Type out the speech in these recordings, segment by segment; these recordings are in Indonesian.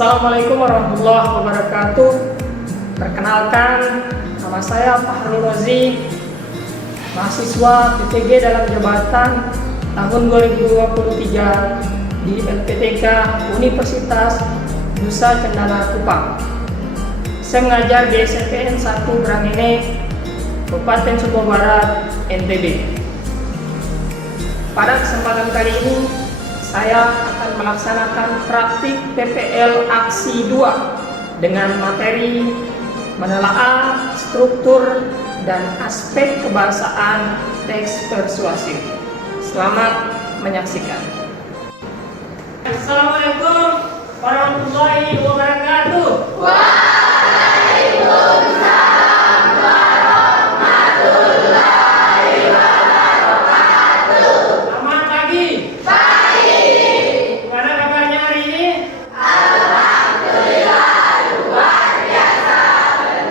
Assalamualaikum warahmatullahi wabarakatuh. Perkenalkan, nama saya Fahrul Rozi, mahasiswa PTG dalam jabatan tahun 2023 di LPTK Universitas Nusa Cendana Kupang. Saya mengajar di SMPN 1 Brangineng, Kabupaten Sumbawa Barat, NTB. Pada kesempatan kali ini saya akan melaksanakan praktik PPL Aksi 2 dengan materi menelaah struktur dan aspek kebahasaan teks persuasif. Selamat menyaksikan. Assalamualaikum warahmatullahi wabarakatuh. Waalaikumsalam warahmatullahi wabarakatuh. Selamat pagi. Pagi. Gimana kabarnya hari ini? Alhamdulillah luar biasa,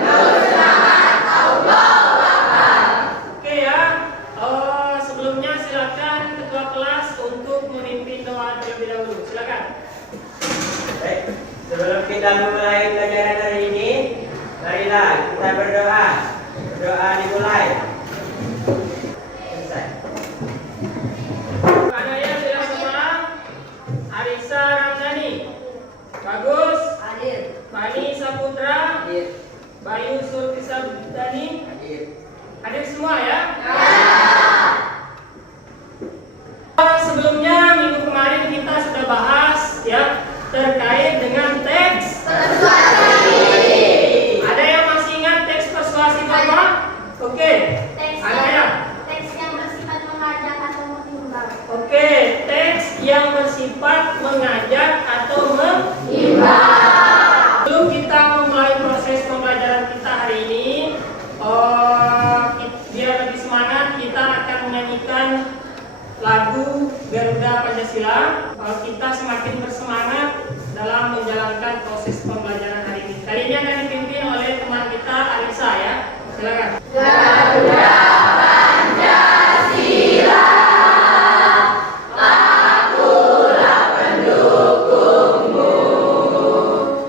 penuh semangat. Allahu Akbar. Oke ya. Sebelumnya silakan ketua kelas untuk memimpin doa terlebih dahulu. Silakan. Baik, sebelum kita memulai pelajaran hari ini, marilah kita berdoa. Berdoa dimulai. Selesai. Ada ya sudah semua. Arisa Ramdhani, Bagus, Hadir. Bani Saputra, Hadir. Bayu Sulkisabdani, Hadir. hadir semua ya. Ya. Sebelumnya minggu kemarin kita sudah bahas ya terkait dengan teks. Persuasi. Ada yang masih ingat teks persuasi apa? Oke. Ada ya? Teks yang bersifat mengajak atau menghimbau. Oke, teks yang bersifat mengajak atau Imbau. Sebelum kita memulai proses pembelajaran kita hari ini, biar lebih semangat, kita akan menyanyikan lagu Garuda Pancasila. Kita semakin bersemangat dalam menjalankan proses pembelajaran hari ini. Kali ini akan dipimpin oleh teman kita Arisa ya. Silakan. Garuda Pancasila, akulah pendukungmu.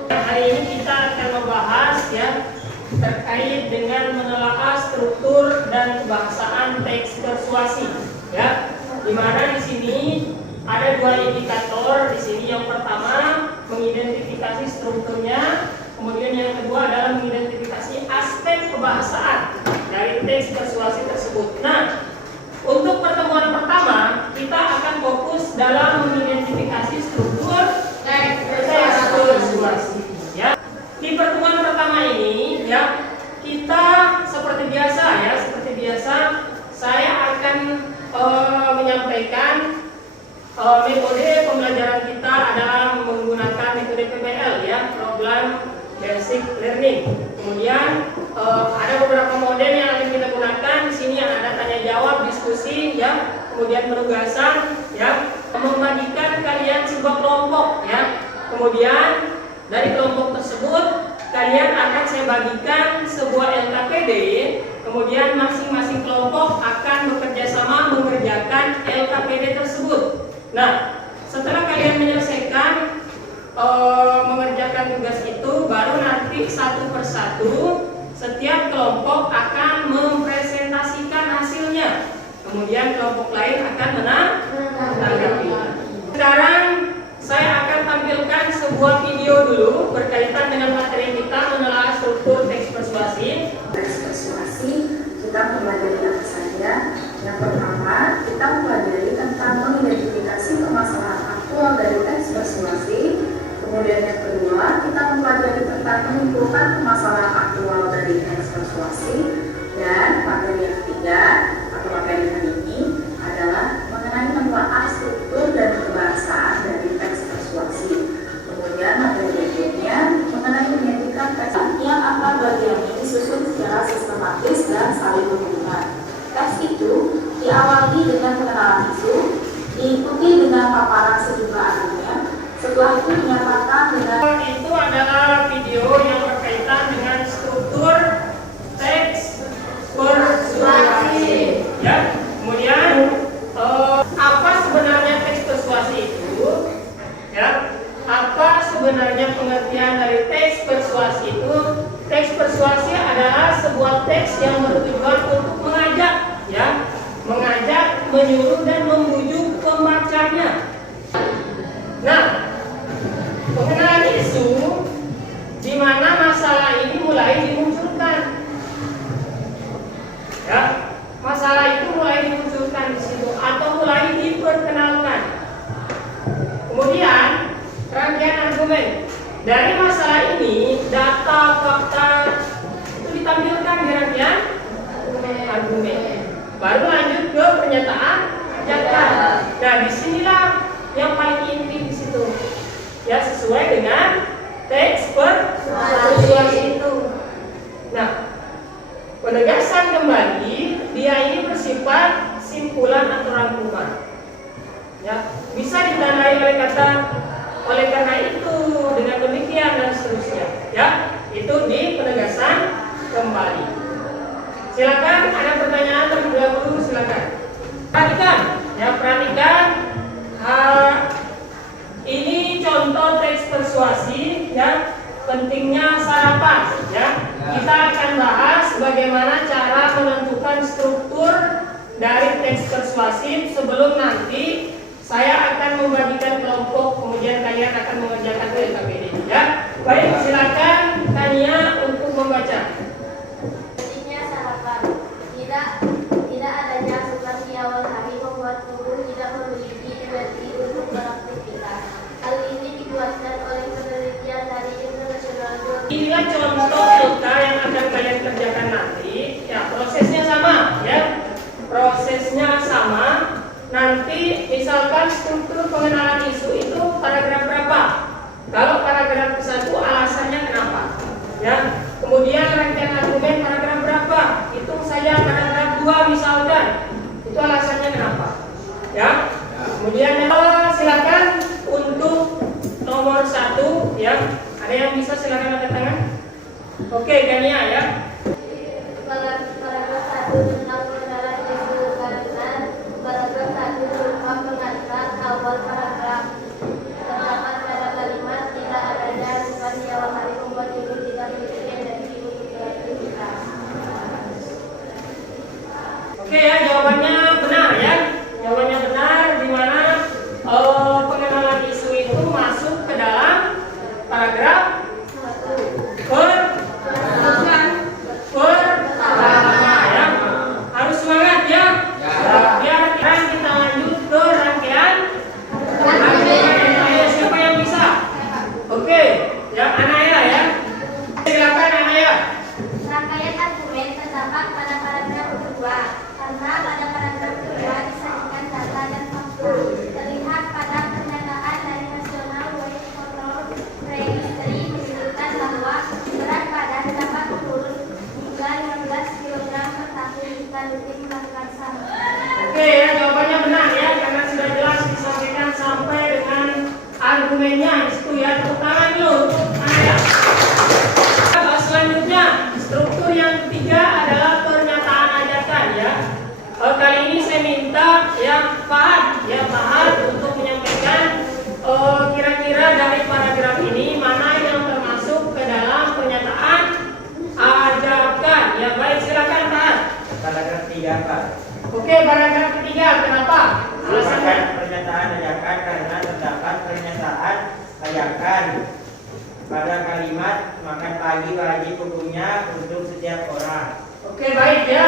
Hari ini kita akan membahas ya terkait dengan menelaah struktur dan kebahasaan teks persuasi ya. Di mana di sini ada dua indikator. Di sini yang pertama mengidentifikasi strukturnya, kemudian yang kedua adalah mengidentifikasi aspek kebahasaan dari teks persuasi tersebut. Nah, untuk pertemuan pertama kita akan fokus dalam mengidentifikasi struktur teks persuasi ya. Di pertemuan pertama ini ya kita seperti biasa saya akan menyampaikan metode pembelajaran kita adalah menggunakan metode PBL ya, Problem Basic Learning. Kemudian ada beberapa model yang akan kita gunakan. Di sini yang ada tanya jawab, diskusi ya, kemudian penugasan ya, membagikan kalian sebuah kelompok ya. Kemudian dari kelompok tersebut kalian akan saya bagikan sebuah LKPD. Kemudian masing-masing kelompok akan bekerja sama mengerjakan LKPD tersebut. Nah, setelah kalian menyelesaikan mengerjakan tugas itu, baru nanti satu persatu setiap kelompok akan mempresentasikan hasilnya. Kemudian kelompok lain akan menanggapi. Sekarang saya akan tampilkan sebuah video dulu berkaitan dengan materi kita menelaah struktur teks persuasi. Teks persuasi kita mempelajari apa saja. Yang pertama, kita mempelajari tentang mengidentifikasi permasalahan aktual dari teks persuasi. Kemudian yang kedua, kita mempelajari tentang menyimpulkan permasalahan aktual dari teks persuasi. Dan materi yang ketiga atau materi hari ini adalah mengenai menelaah struktur dan kebahasaan dari teks persuasi. Kemudian materi berikutnya mengenai menyajikan teks yang akan bagiannya disusun secara sistematis dan saling berhubungan. Teks itu diawali dengan pengenalan isu, diikuti dengan paparan sejumlah argumen. Setelah itu dinyatakan dengan Itu adalah video yang berkaitan dengan struktur teks persuasi ya. Kemudian apa sebenarnya teks persuasi itu ya? Apa sebenarnya pengertian argumen. Dari masalah ini, data, fakta itu ditampilkan di rangkaian argumen. Baru lanjut ke pernyataan ajakan. Nah, disinilah yang paling inti di situ. Ya, sesuai dengan teks persuasi itu. Nah, penegasan kembali dia ini bersifat simpulan atau rangkuman. Ya, bisa ditandai oleh kata oleh karena itu, dengan demikian dan seterusnya. Ya, itu di penegasan kembali. Silakan ada pertanyaan terlebih dahulu, silakan. Perhatikan, ya perhatikan. Ini contoh teks persuasi, ya pentingnya sarapan. Ya, kita akan bahas bagaimana cara menentukan struktur dari teks persuasif sebelum nanti saya akan membagikan kelompok, kemudian kalian akan mengerjakan LKPD. Ya, baik, silakan Tania untuk membaca. Pentingnya sarapan. Tidak adanya asupan di awal hari membuat tubuh tidak memiliki energi untuk beraktivitas. Hal ini dikuatkan oleh penelitian dari International Journal. Inilah contoh kita yang akan kalian kerjakan nanti. Ya, prosesnya sama, ya. Prosesnya sama. Nanti misalkan struktur pengenalan isu itu paragraf berapa? Kalau paragraf ke-1 alasannya kenapa? Ya. Kemudian rangkaian argumen paragraf berapa? Hitung saja paragraf 2 misalkan. Itu alasannya kenapa? Ya. Kemudian silakan untuk nomor 1, ya. Ada yang bisa silakan angkat tangan? Oke, Gania, ya. Paragraf 1 tentang pengenalan isu karena paragraf 1 berupa pengantar awal paragraf. Terdapat pada kalimat tidak adanya asupan di awal hari membuat ibu tidak memiliki energi untuk beraktivitas. Oke, ya, jawabannya benar, ya. Jawabannya benar, di mana pengenalan isu itu masuk ke dalam paragraf pertama, ya. Harus semangat, ya. Biar kita lanjut ke rangkaian argumen. Ayo, siapa yang bisa? Oke, ya, Anaya, ya. Silakan, Anaya. Rangkaian argumen terdapat pada paragraf kedua, karena pada paragraf kedua disajikan data dan fakta. Terlihat pada pernyataan dari National Waste Control Registry menyebutkan bahwa berat badan dapat menurun hingga 15 kg per tahun jika rutin melakukan sama. Oke, ya, jawabannya benar, ya, karena sudah jelas disampaikan sampai dengan argumennya itu, ya. Tepuk tangan dulu untuk Anaya. Selanjutnya, struktur yang ketiga adalah pernyataan ajakan, ya. Kali ini saya minta ya Fahad untuk menyampaikan kira-kira dari paragraf ini mana yang termasuk ke dalam pernyataan ajakan. Ya, baik, silakan Fahad. Paragraf 3, Pak. Oke, paragraf ketiga, kenapa? Alasannya? Merupakan pernyataan ajakan karena terdapat pernyataan ajakan pada kalimat makan pagi wajib hukumnya untuk setiap orang. Oke, baik, ya.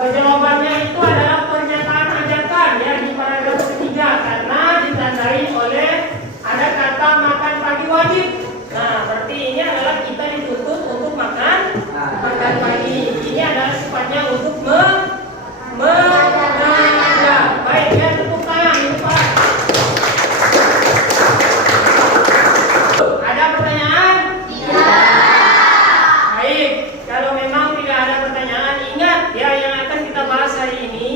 Jawabannya itu adalah pernyataan ajakan, ya, di paragraf ketiga karena ditandai oleh ada kata makan pagi wajib. Nah, berarti ini adalah kita dituntut untuk makan pagi. Ini adalah sifatnya untuk mengajak. Baik, ya, tepuk tangan ini, Pak. Ada pertanyaan? Baik, kalau memang tidak ada pertanyaan, ingat, ya, yang akan kita bahas hari ini,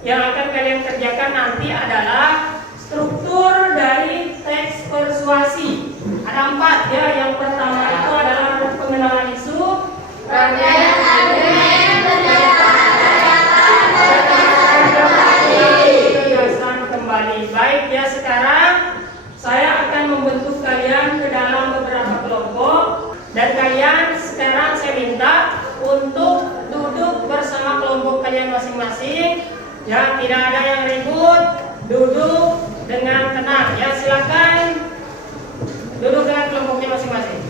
yang akan kalian kerjakan nanti adalah struktur dari teks persuasi. Ada 4, ya. Yang pertama itu adalah pengenalan isu, rangkaian argumen, penegasan kembali. Baik, ya, sekarang saya akan membentuk kalian ke dalam beberapa kelompok dan kalian sekarang saya minta untuk duduk bersama kelompok kalian masing-masing. Ya, tidak ada yang ribut, duduk dengan tenang. Ya, silakan duduk dengan kelompoknya masing-masing.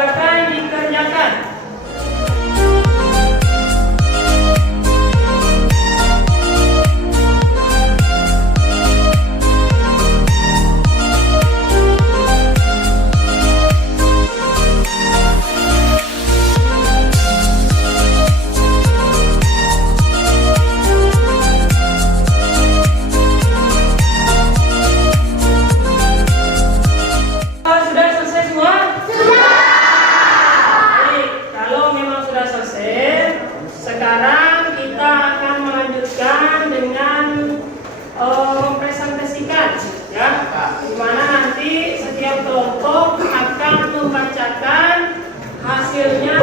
Silakan dikerjakan. Sudah selesai semua? Baik, kalau memang sudah selesai, sekarang kita akan melanjutkan dengan mempresentasikan, ya, di mana nanti setiap kelompok akan membacakan hasilnya,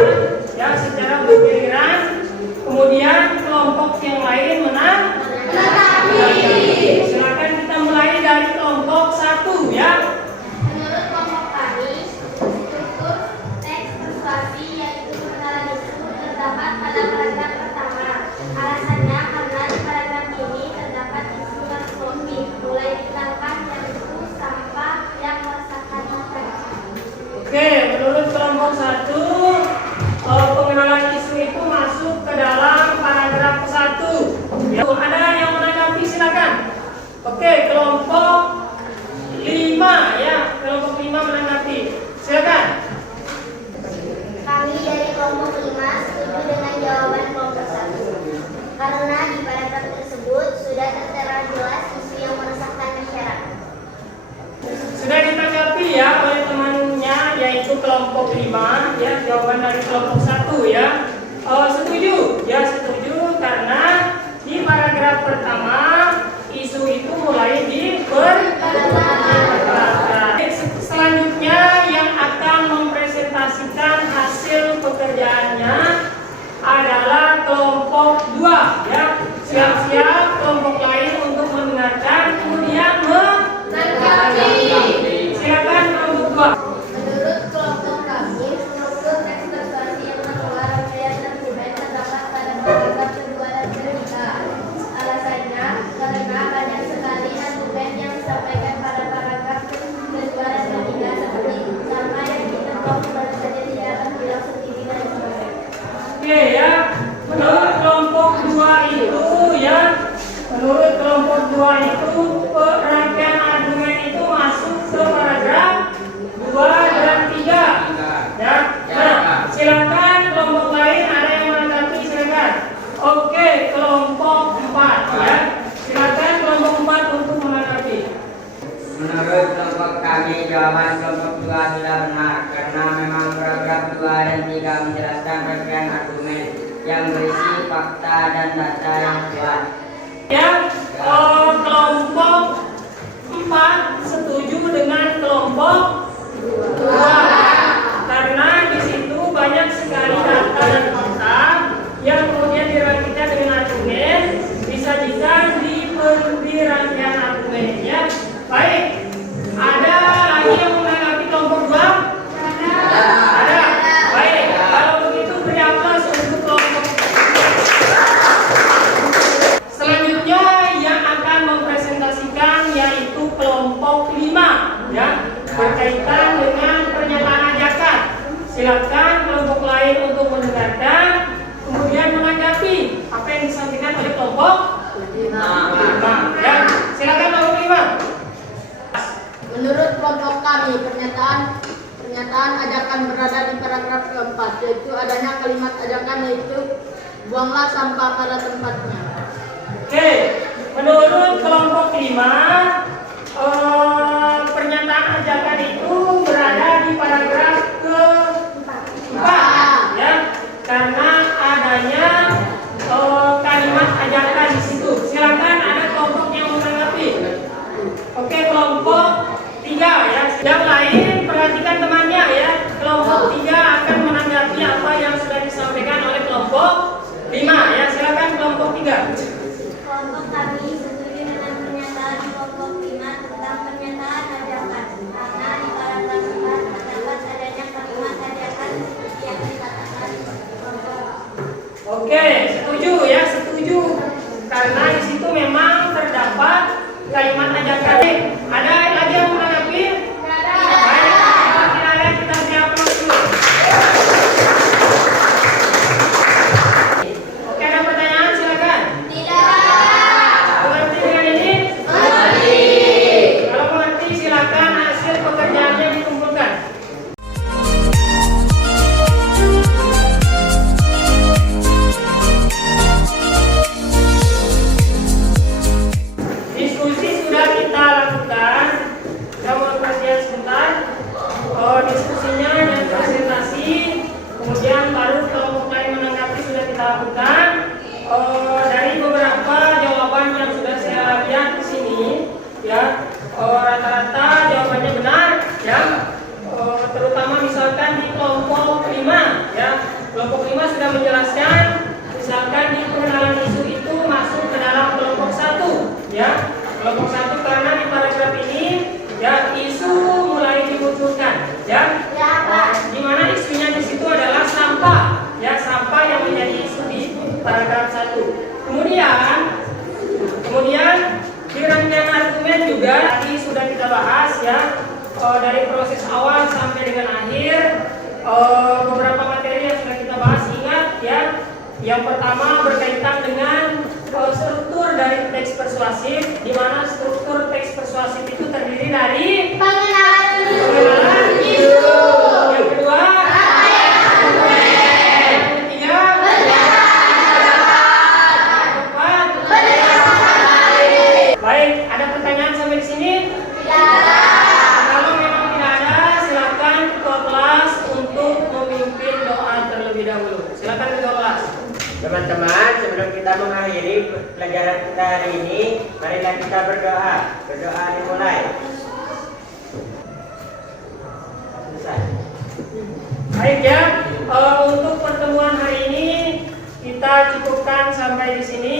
ya, secara bergiliran. Kemudian kelompok yang lain silakan kita mulai dari kelompok 1, ya. Menurut kelompok kami, struktur teks persuasi yaitu pengenalan isu terdapat pada paragraf pertama. Alasannya karena di paragraf ini terdapat isu yang komik, mulai diterangkan yang isu sampah yang meresahkan masyarakat. Oke, menurut kelompok 1, pengenalan isu itu masuk ke dalam paragraf 1. Ya, ada yang menanggapi, silakan. Oke, kelompok 5, ya, kelompok 5 menanggapi, silakan. Kami dari kelompok 5 setuju dengan jawaban kelompok 1. Karena di paragraf tersebut sudah tertera jelas isu yang meresahkan masyarakat. Sudah ditanggapi, ya, oleh temannya, yaitu kelompok 5, ya, jawaban dari kelompok 1, ya. Setuju, ya, setuju karena di paragraf pertama isu itu mulai diperkatakan. Selanjutnya yang akan mempresentasikan hasil pekerjaannya adalah kelompok 2, ya. Siap-siap kelompok lain untuk mendengarkan kemudian menanggapi. Silakan kelompok 2. Menurut kelompok kami, struktur teks persuasi yang terluar rangkaian argumen terdapat pada paragraf kedua dan ketiga. Alasannya karena banyak sekali argumen yang disampaikan pada paragraf kedua dan ketiga seperti sama yang ditentukan baru saja tidak akan bilang sendiri dan sebagainya. Oke, ya, menurut kelompok 2 itu, ya, menurut kelompok 2 itu rangkaian argumen itu masuk ke paragraf 2 dan 3, ya. Nah, silakan kelompok lain ada yang menanggapi, silakan. Oke, kelompok 4, ya, silakan kelompok 4 untuk menanggapi. Menurut kelompok kami, jawaban kelompok 2 sudah benar karena memang paragraf 2 dan 3 menjelaskan rangkaian argumen yang berisi fakta dan data yang kuat. Ya, kelompok 4 setuju dengan kelompok 2 karena di situ banyak sekali data dan fakta yang kemudian dirancangkan dengan argumen, disajikan di rangkaian argumennya. Baik, ada lagi yang menanggapi kelompok 2? Ada. Baik, kalau begitu beri aplaus untuk kelompok. Selanjutnya yang akan mempresentasikan yaitu kelompok 5, ya, berkaitan dengan pernyataan ajakan. Silakan kelompok lain untuk mendengarkan kemudian menanggapi apa yang disampaikan oleh kelompok 5, ya. Silakan kelompok 5. Menurut kelompok kami, pernyataan ajakan berada di paragraf keempat, yaitu adanya kalimat ajakan yaitu buanglah sampah pada tempatnya. Oke, menurut kelompok 5, pernyataan ajakan itu berada di paragraf keempat, ya, karena adanya kalimat ajakan di situ. Silakan ada kelompok yang menanggapi. Oke, kelompok 3, ya, yang lain perhatikan temannya, ya. Kelompok 3 akan menanggapi apa yang sudah disampaikan oleh kelompok 5, ya. Silakan kelompok 3. Kelompok kami setuju dengan pernyataan kelompok 5 tentang pernyataan ajakan karena di paragraf 4 terdapat adanya kalimat ajakan seperti yang dikatakan kelompok. Oke, setuju, ya, setuju karena di situ memang terdapat kalimat ajakan. Ada lagi yang menanggapi? Baik, tidak ada, kita siapkan dulu. juga tadi sudah kita bahas ya, dari proses awal sampai dengan akhir, beberapa materi yang sudah kita bahas. Ingat ya, yang pertama berkaitan dengan struktur dari teks persuasif, di mana struktur teks persuasif itu terdiri dari pengenalan isu. Yang kedua, yang ketiga, baik, ada pertanyaan sampai di sini? Kalau memang tidak ada, silakan ketua kelas untuk memimpin doa terlebih dahulu. Silakan ketua kelas. Teman-teman, sebelum kita mengakhiri pelajaran kita hari ini, marilah kita berdoa. Berdoa dimulai. Selesai. Baik ya, untuk pertemuan hari ini kita cukupkan sampai di sini.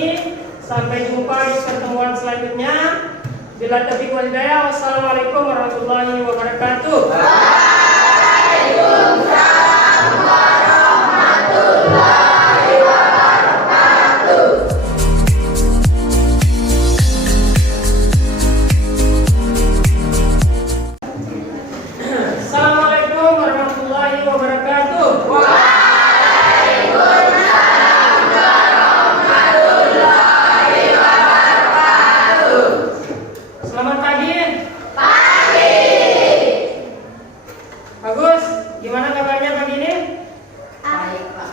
Sampai jumpa di pertemuan selanjutnya. Bila taufiq wal hidayah, wassalamualaikum warahmatullahi wabarakatuh. Waalaikumsalam warahmatullahi wabarakatuh. Assalamualaikum warahmatullahi wabarakatuh. Selamat pagi. Bagus. Gimana kabarnya pagi ini? Baik, Pak.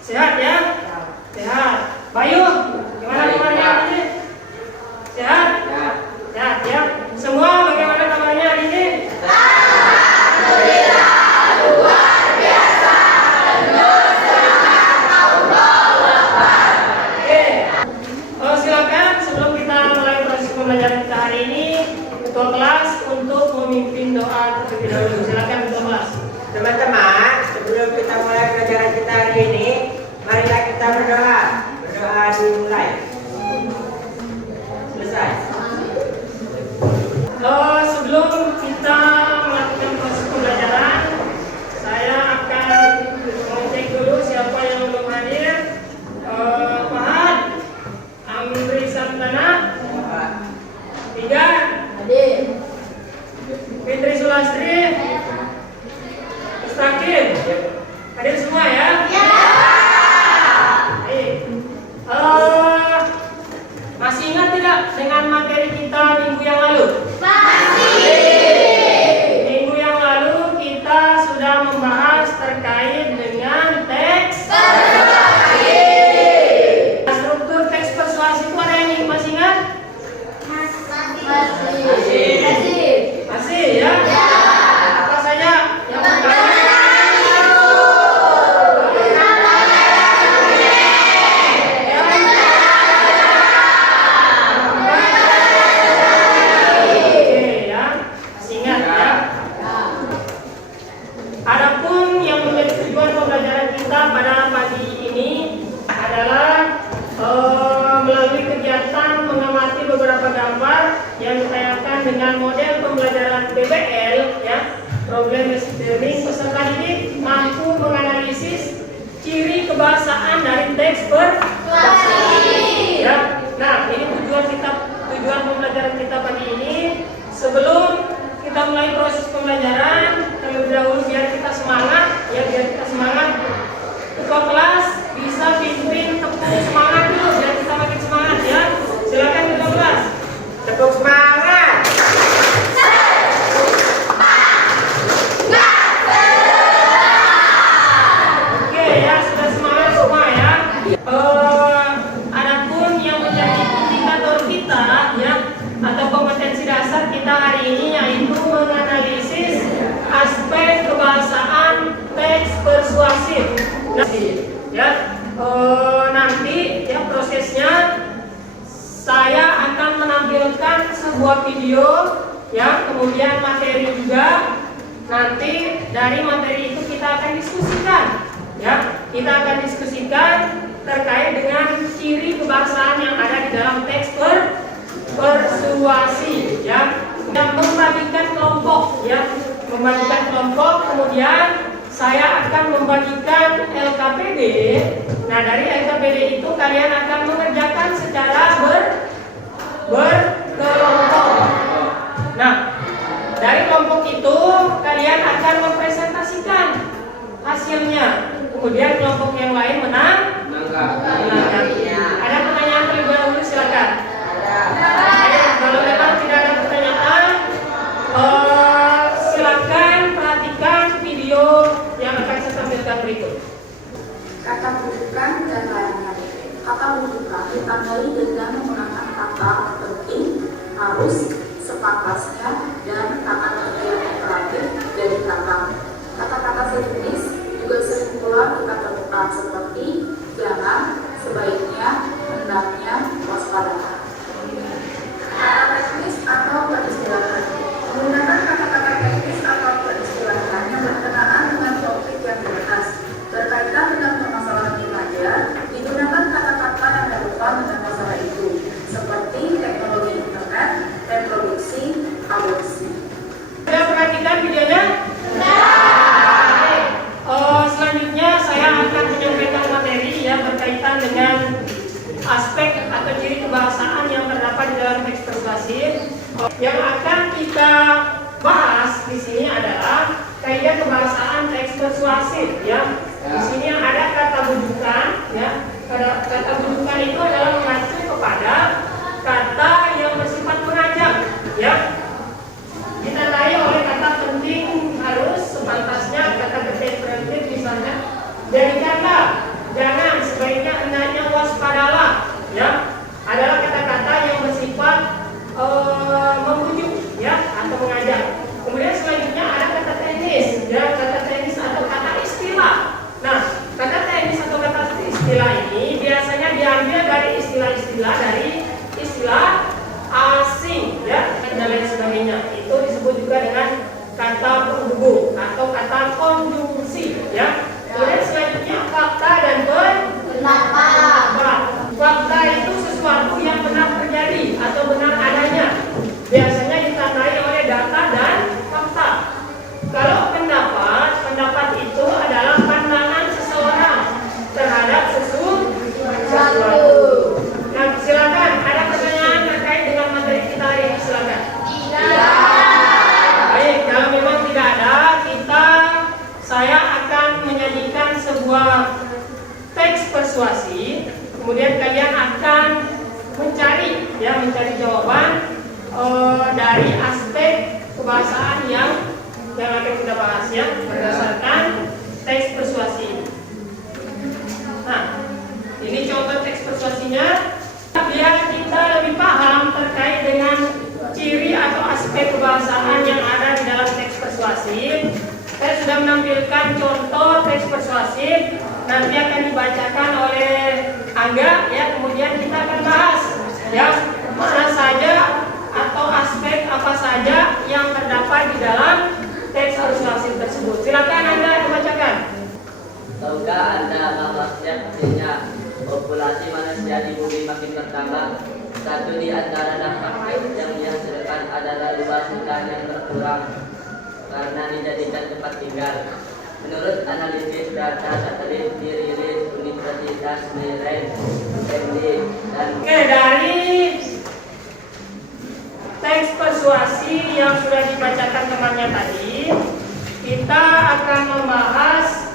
Sehat ya? Sehat. Bayu, gimana kabarnya hari ini? Sehat? Sehat ya. Semua bagaimana kabarnya hari ini? Silakan sebelum kita mulai proses pembelajaran kita hari ini, ketua kelas untuk memimpin doa terlebih dahulu. Silakan ketua kelas. Teman-teman, sebelum kita mulai pelajaran kita hari ini, marilah kita berdoa. Berdoa dimulai. Selesai. Sebelum kita melakukan proses pembelajaran, saya akan mengecek dulu siapa yang belum hadir. Fahad, Amri Santana, 3, Hadir. Fitri Sulastri, Mustaqim, hadir semua ya? Baik. Masih ingat tidak dengan materi kita minggu yang lalu? Minggu yang lalu kita sudah membahas terkait dengan teks persuasif. Struktur teks persuasif itu ada yang masih ingat? Masih ya? Apa saja? Yang pertama. Adapun yang menjadi tujuan pembelajaran kita pada pagi ini adalah melalui kegiatan mengamati beberapa gambar yang ditayangkan dengan model pembelajaran PBL ya, problem based learning. Peserta didik mampu menganalisis ciri kebahasaan dari teks persuasif. Ya. Nah, ini tujuan pembelajaran kita pagi ini. Sebelum kita mulai proses pembelajaran, terlebih dahulu biar kita semangat, ketua kelas bisa pimpin tepuk semangat dulu biar kita makin semangat ya. Silakan ketua kelas. Tepuk semangat. Oke ya, sudah semangat semua ya. Adapun yang menjadi indikator kita ya, atau kompetensi dasar kita hari ini yaitu menganalisis aspek kebahasaan teks persuasif. Nanti ya prosesnya saya akan menampilkan sebuah video ya, kemudian materi juga. Nanti dari materi itu kita akan diskusikan ya, kita akan diskusikan terkait dengan ciri kebahasaan yang ada di dalam teks persuasi ya, yang membagikan kelompok ya, kemudian saya akan membagikan LKPD. Nah, dari LKPD itu kalian akan mengerjakan secara berkelompok kemudian kelompok yang lain menang. Ada pertanyaan terlebih dahulu, silakan. Kalau memang tidak ada pertanyaan, silakan perhatikan video yang akan saya tampilkan berikut. Kata bujukan dan larangan. Kata bujukan ditandai dengan menggunakan kata penting, harus, sepatutnya, dan kata-kata yang operatif dari kata. Kata-kata sejenis juga sering pula kita temukan seperti jangan, sebaiknya, hendaknya, waspada. Kata teknis atau peristilahan. Menggunakan kata-kata teknis atau peristilahan yang berkenaan dengan topik yang dibahas. Berkaitan dengan permasalahan yang ada, digunakan kata-kata yang relevan dengan masalah itu, seperti teknologi internet, reproduksi, aborsi. Sudah perhatikan videonya? Selanjutnya saya akan menyampaikan materi yang berkaitan dengan aspek atau ciri kebahasaan yang terdapat di dalam teks persuasif. Yang akan kita bahas di sini adalah kaidah kebahasaan teks persuasif, ya. Di sini ada kata bujukan, ya. Kata bujukan itu adalah mengacu kepada kata yang bersifat mengajak, ya. Ditandai oleh kata penting, harus, sepantasnya, kata preventif misalnya. Jadikanlah, jangan, sebaiknya, hendaknya, waspadalah, ya. Adalah kata-kata yang bersifat membujuk, ya, atau mengajak. Kemudian selanjutnya ada kata teknis, ya, kata teknis atau kata istilah. Nah, kata teknis atau kata istilah ini biasanya diambil dari istilah-istilah asing, ya, dan lain sebagainya. Itu disebut juga dengan kata penghubung atau kata konjungsi, ya. Kemudian selanjutnya fakta dan pendapat. Fakta itu sesuatu yang benar terjadi atau benar adanya. Biasanya ditandai oleh data dan fakta. Kalau pendapat itu adalah pandangan seseorang terhadap sesuatu. Nah, silakan, ada pertanyaan terkait dengan materi kita hari ini, silakan. Baik, kalau memang tidak ada, saya akan menyanyikan sebuah teks persuasi. Kemudian kalian akan mencari jawaban dari aspek kebahasaan yang akan kita bahas, ya, berdasarkan teks persuasi. Nah, ini contoh teks persuasinya. Biar kita lebih paham terkait dengan ciri atau aspek kebahasaan yang ada di dalam teks persuasif, saya sudah menampilkan contoh teks persuasif. Nanti akan dibacakan oleh Angga, ya. Kemudian kita akan bahas, ya, mana saja atau aspek apa saja yang terdapat di dalam teks persuasif tersebut. Silakan Angga dibacakan. Tahukah Anda bahwa setiap harinya populasi manusia di bumi makin bertambah? Satu di antara dampak yang dihasilkan adalah luas hutan yang berkurang karena dijadikan tempat tinggal. Menurut analisis data satelit dirilis Universitas Maryland, MD, dan dari teks persuasi yang sudah dibacakan temannya tadi, kita akan membahas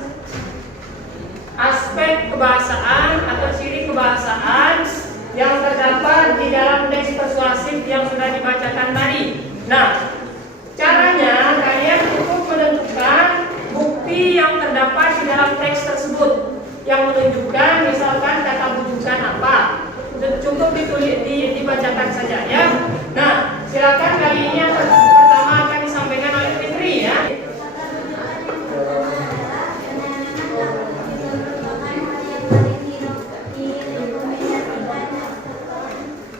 aspek kebahasaan atau ciri kebahasaan yang terdapat di dalam teks persuasif yang sudah dibacakan tadi. Nah, caranya kalian cukup menentukan bukti yang terdapat di dalam teks tersebut yang menunjukkan misalkan kata bujukan apa. Cukup dibacakan saja, ya. Nah, silakan kali ini yang pertama akan disampaikan oleh Fitri, ya.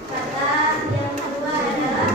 Kata yang kedua adalah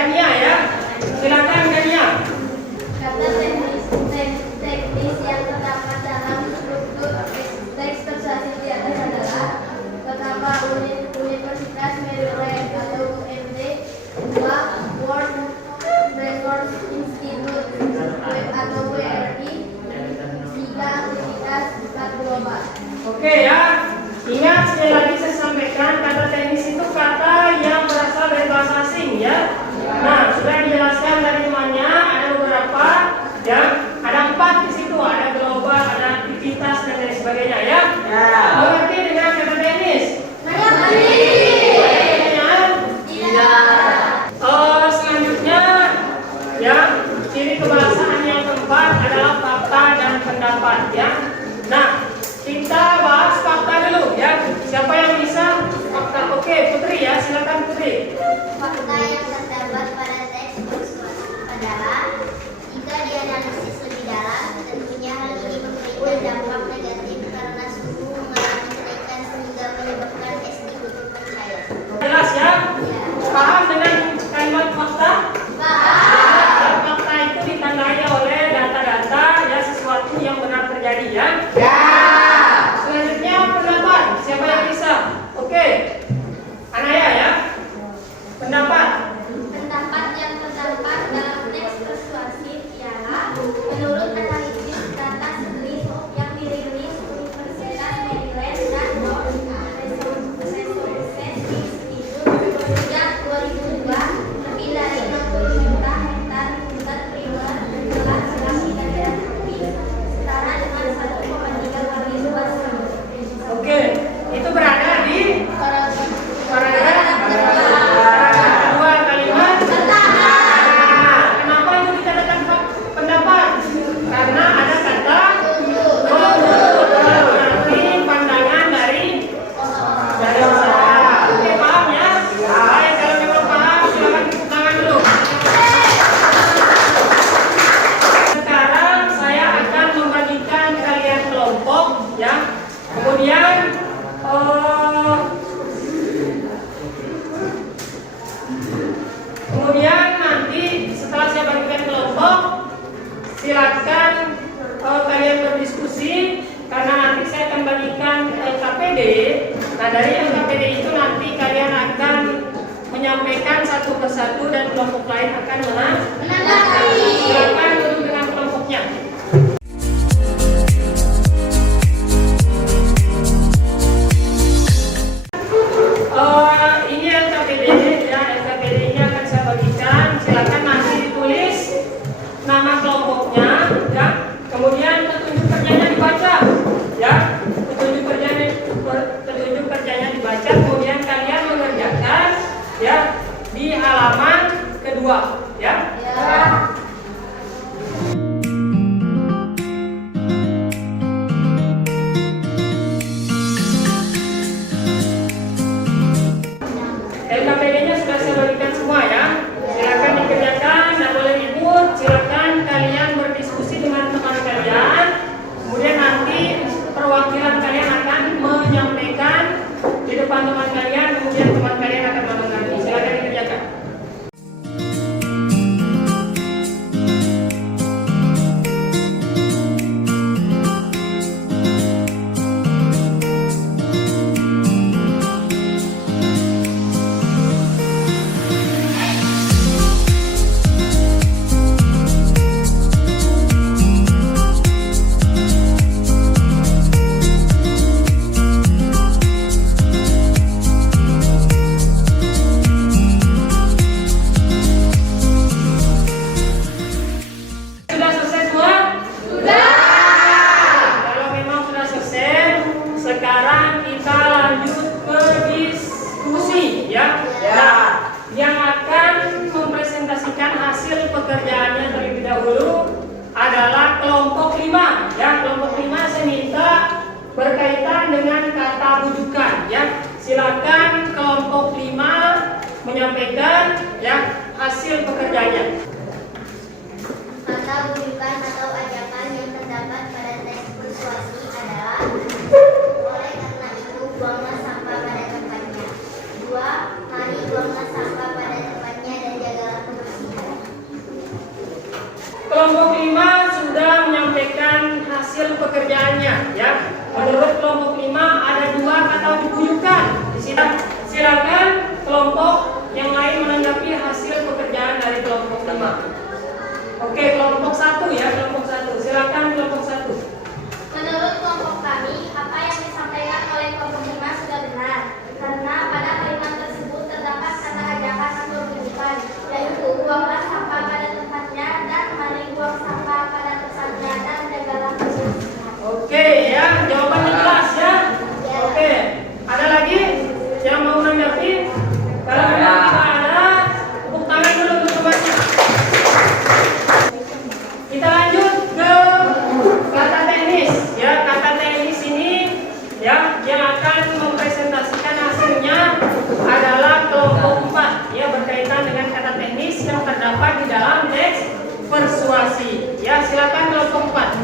Gania ya. Silakan Gania. Kata teknis yang terdapat dalam struktur teks persuasif di atas adalah pertama Universitas Maryland atau UMD, dua World Resource Institute atau WRI, tiga Universitas Global. Oke ya. Ingat sekali lagi saya sampaikan kata teknis itu kata yang berasal dari bahasa asing ya. Nah, sudah dijelaskan dari temannya ada beberapa ya. Ada 4 di situ, ada global, ada aktivitas dan lain sebagainya ya. Mengerti dengan kata teknis? Selanjutnya ya, ciri kebahasaan yang keempat adalah fakta dan pendapat ya. Nah, kita bahas fakta dulu ya. Siapa yang bisa fakta? Oke, Putri ya, silakan Putri. Fakta yang terdapat pada teks persuasif adalah jika dianalisis lebih dalam, tentunya hal ini memberikan dampak negatif karena suhu mengalami kenaikan sehingga menyebabkan es di kutub pencair. Jelas ya? Paham dengan kalimat fakta? Dan fakta itu ditandai oleh data-data ya, sesuatu yang benar terjadi ya. Selanjutnya pendapat. Siapa yang bisa? Oke. Anaya ya. Pendapat. Pendapat yang terdapat dalam teks persuasif ialah menurut analisis data satelit yang dirilis Universitas Maryland dan World Resources Institute sejak 2002, lebih dari 60 juta hektar hutan primer telah dilakukan terapi setara dengan 1,3 kali luas samudra. Oke. Itu berada di paragraf kedua kalimat. Kenapa itu dikatakan pendapat? Karena ada kata menurut, berarti pandangan dari saya. Oke, paham ya? Baik, kalau memang paham silakan tepuk tangan dulu. Sekarang saya akan membagikan kalian kelompok ya. Kemudian nanti setelah saya bagikan kelompok, silakan kalian berdiskusi karena nanti saya akan bagikan LKPD. Nah, dari LKPD itu nanti kalian akan menyampaikan satu persatu dan kelompok lain akan menanggapi. Silakan duduk dengan kelompoknya. Ini LKPD ya, LKPD-nya akan saya bagikan. Silakan nanti ditulis nama kelompoknya ya. Kemudian petunjuk kerjanya dibaca ya. Petunjuk kerjanya dibaca, kemudian kalian mengerjakan ya di halaman kedua ya. LKPD-nya sudah saya bagikan semua ya. Silakan dikerjakan, tidak boleh ribut. Silakan kalian berdiskusi dengan teman kalian. Kemudian nanti perwakilan kalian akan menyampaikan di depan teman kalian. Kemudian teman kalian akan menanggapi. Silakan dikerjakan. Sudah selesai semua? Sudah. Kalau memang sudah selesai, sekarang kita lanjut ke diskusi ya. Nah, yang akan mempresentasikan hasil pekerjaannya terlebih dahulu adalah kelompok 5 ya. Kelompok 5 saya minta berkaitan dengan kata rujukan ya. Silakan kelompok 5 menyampaikan ya hasil pekerjaannya. Kata rujukan atau ajakan yang terdapat pada teks persuasi adalah: oleh karena itu buanglah sampah pada tempatnya. 2. Mari buanglah sampah pada tempatnya dan jagalah kelompok 5 sudah menyampaikan hasil pekerjaannya ya. Menurut kelompok 5 ada 2 kata dibuyukan. Silakan kelompok yang lain menanggapi hasil pekerjaan dari kelompok 5. Oke, kelompok 1 ya, kelompok 1. Silakan kelompok 1. Menurut kelompok kami, apa yang disampaikan oleh kelompok 5 sudah benar. Karena pada kalimat tersebut terdapat kata ajakan atau rujukan, yaitu buanglah sampah pada tempatnya dan mari buang sampah pada tempatnya dan jagalah kebersihan. Oke ya, jawabannya jelas ya. Oke, ada lagi yang mau menanggapi? Kalau memang tidak ada, tepuk tangan dulu untuk temannya. Kita lanjut ke kata teknis ya. Kata teknis ini ya yang akan mempresentasikan hasilnya adalah kelompok 4 ya, berkaitan dengan kata teknis yang terdapat di dalam teks persuasi. Ya, silakan kelompok 4.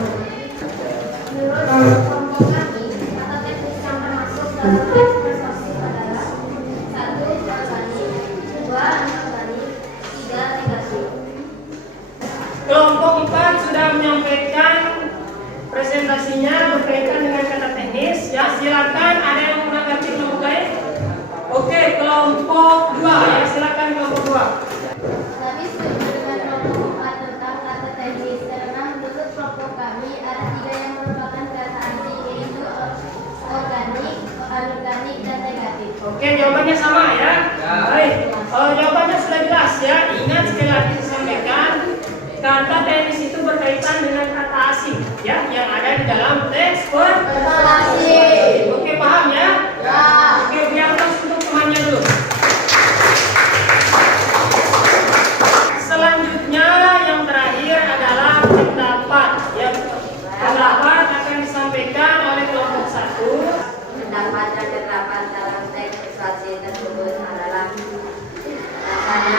Menurut kelompok kami, kata teknis yang termasuk dalam teks persuasi adalah 1. Organik, 2. anorganik, 3. negatif. Kelompok 4 sudah menyampaikan presentasinya berkaitan dengan kata teknis. Ya, silakan ada yang menanggapi kelompok lain? Oke, kelompok 2 ya, silakan kelompok 2. Kami setuju dengan kelompok 4 tentang kata teknis karena menurut kelompok kami ada 3 yang merupakan kata asli, yaitu organik, anorganik, dan negatif. Oke, jawabannya sama ya. Baik, jawabannya sudah jelas ya. Ingat sekali lagi disampaikan, kata teknis itu berkaitan dengan kata asing ya, yang ada di dalam teks persuasi. Oke, paham ya? Ya. Oke, biarkan untuk temannya dulu. Selanjutnya yang terakhir adalah pendapat ya. Pendapat akan disampaikan oleh kelompok 1. Pendapat yang terdapat dalam teks persuasi tersebut adalah rasanya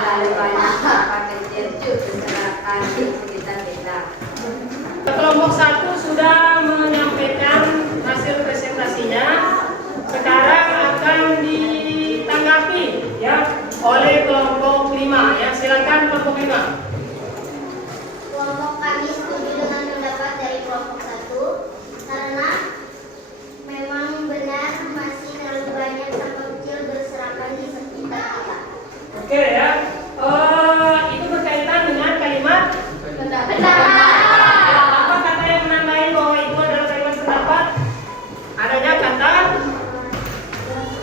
terlalu banyak sampah kecil berserakan di sekitar kita. Kelompok 1 sudah menyampaikan hasil presentasinya. Sekarang akan ditanggapi ya oleh kelompok 5 ya. Silakan kelompok 5. Kelompok kami setuju dengan pendapat dari kelompok 1 karena memang benar masih terlalu banyak sampah kecil berserakan di sekitar kita. Oke ya. Itu berkaitan dengan kalimat Pendapat. apa kata yang menandai bahwa itu adalah kalimat pendapat? Adanya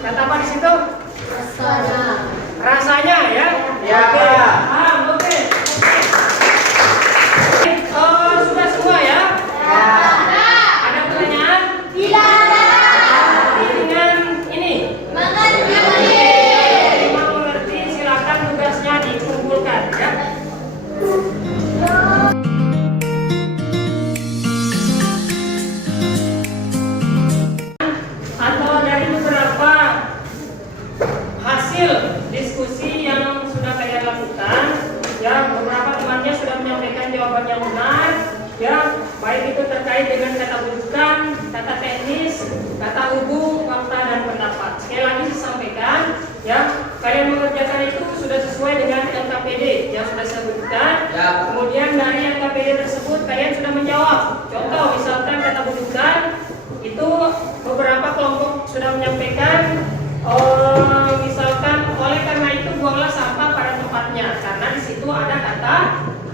kata apa di situ? Rasanya ya. Ya, Oke. Pak. Paham, oke. Sudah semua ya? Ada pertanyaan? Mengerti dengan ini? Memang mengerti, silakan tugasnya dikumpulkan ya. Atau dari beberapa hasil diskusi yang sudah kalian lakukan ya, beberapa temannya sudah menyampaikan jawaban yang benar ya, baik itu terkait dengan kata rujukan, kata teknis, kata hubung, fakta, dan pendapat. Sekali lagi disampaikan ya, kalian mengerjakan itu sudah sesuai dengan LKPD yang sudah saya berikan. Kemudian dari LKPD tersebut kalian sudah menjawab. Contoh misalkan kata rujukan itu beberapa kelompok sudah menyampaikan, misalkan oleh karena itu buanglah sampah pada tempatnya, karena di situ ada kata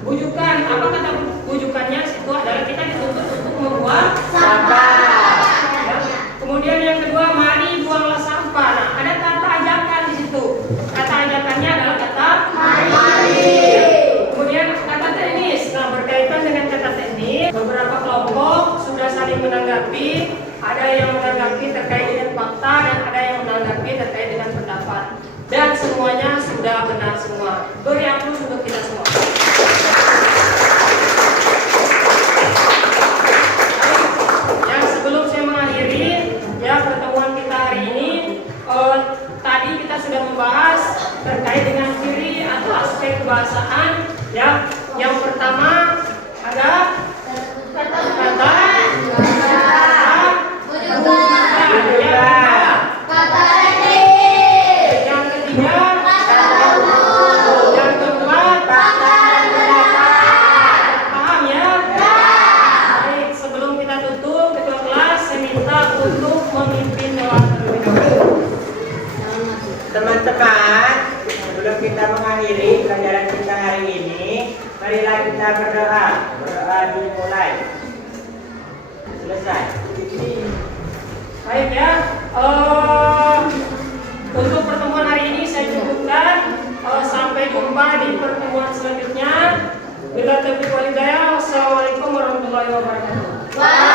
bujukan. Apa kata bujukannya? Situ adalah kita dituntut untuk membuang sampah. Ya. Kemudian yang kedua, mari buanglah sampah. Nah, ada kata ajakan di situ. Kata ajakannya adalah kata mari. Ya. Kemudian kata teknis. Nah, berkaitan dengan kata teknis, beberapa kelompok sudah saling menanggapi. Ada yang menanggapi terkait dengan fakta dan ada yang menanggapi terkait dengan pendapat. Dan semuanya sudah benar semua. Beri aplaus untuk kita semua. Yang sebelum saya mengakhiri ya pertemuan kita hari ini, tadi kita sudah membahas terkait dengan ciri atau aspek kebahasaan ya. Yang pertama ada kata yang ketiga, yang keempat, kita berdoa. Berdoa dimulai. Selesai. Baik ya. Untuk pertemuan hari ini saya cukupkan. Sampai jumpa di pertemuan selanjutnya. Bila taufiq wal hidayah. Wassalamualaikum warahmatullahi wabarakatuh.